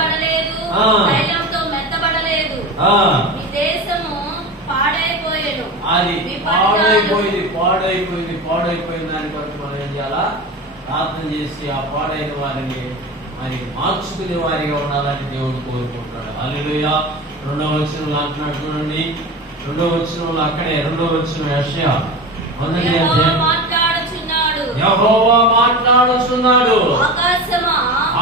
పడలేదు, తైలంతో మెత్తబడలేదు. మీ దేశము పాడైపోయేను. అది పాడైపోయిన దాని కొరకు మనం ఏం చేయాలా? ప్రార్థన చేసి ఆ పాడైన వారిని మరి మార్చుకునే వారిగా ఉండాలని దేవుడు కోరుకుంటాడు. హల్లెలూయా. 2వ వచనంలో అంటున్నాడు చూడండి. 2వ వచనంలో అక్కడే 2వ వచనం యెషయా యెహోవా మాట్లాడుచున్నాడు.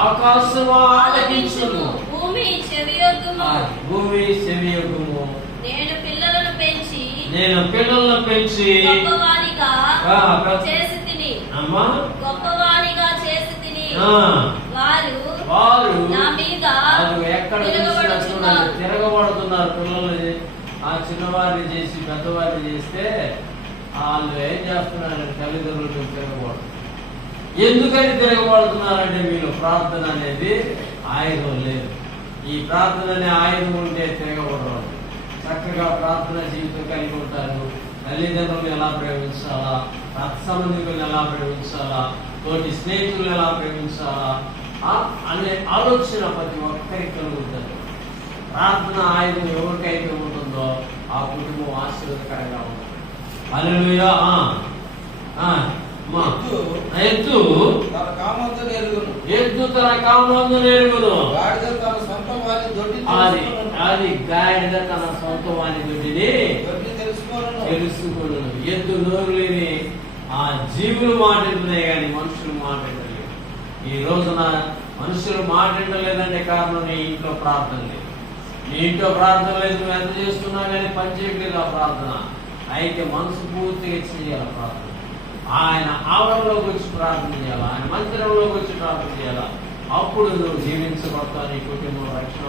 ఆకాశమా ఆలకించుము, భూమి చెవియొగ్గుము. నేను పిల్లలను పెంచి గొప్పవానిగా చేసి తిని, వారు నా మీద ఎక్కడ తిరగబడుతున్నారు. పిల్లల్ని ఆ చిన్నవారిని చేసి పెద్దవారిని చేస్తే వాళ్ళు ఏం చేస్తున్నారు? తల్లిదండ్రులు తిరగబడుతున్నారు. ఎందుకని తిరగబడుతున్నారంటే వీళ్ళు ప్రార్థన అనేది ఆయుధం లేదు. ఈ ప్రార్థన అనే ఆయుధం ఉంటే తిరగబడరు. చక్కగా ప్రార్థన జీవితం కలిగి ఉంటారు. తల్లిదండ్రులను ఎలా ప్రేమించాలా, రక్త సంబంధికులను ఎలా ప్రేమించాలా, తోటి స్నేహితులను ఎలా ప్రేమించాలా అనే ఆలోచన ప్రతి ఒక్కరికి కలుగుతుంది. ప్రార్థన ఆయుధం ఎవరికైతే ఉంటుందో ఆ కుటుంబం ఆశీర్వదకరంగా ఉంటుంది. హల్లెలూయా. ఎద్దు తన కామవంతుని ఎరుగును. అది గాడిద తన సొంత వాని దొడ్డిని తెలుసుకును. ఎద్దు నోరు లేని ఆ జీవులు మాట్లాడుతున్నాయి కానీ మనుషులు మాట్లాడలేదు. ఈ రోజున మనుషులు మాట్లాడలేదంటే కారణం నీ ఇంట్లో ప్రార్థన లేదు. నీ ఇంట్లో ప్రార్థన లేదు, నువ్వు ఎంత చేస్తున్నా కానీ పని చేయట్లేదు ఆ ప్రార్థన. అయితే మనసు పూర్తిగా చేయాలి ప్రార్థన. ఆయన ఆవరణలోకి వచ్చి ప్రార్థన చేయాలా, ఆయన మందిరంలోకి వచ్చి ప్రార్థన చేయాలా. అప్పుడు నువ్వు జీవించబడతావు, నీ కుటుంబం రక్షణ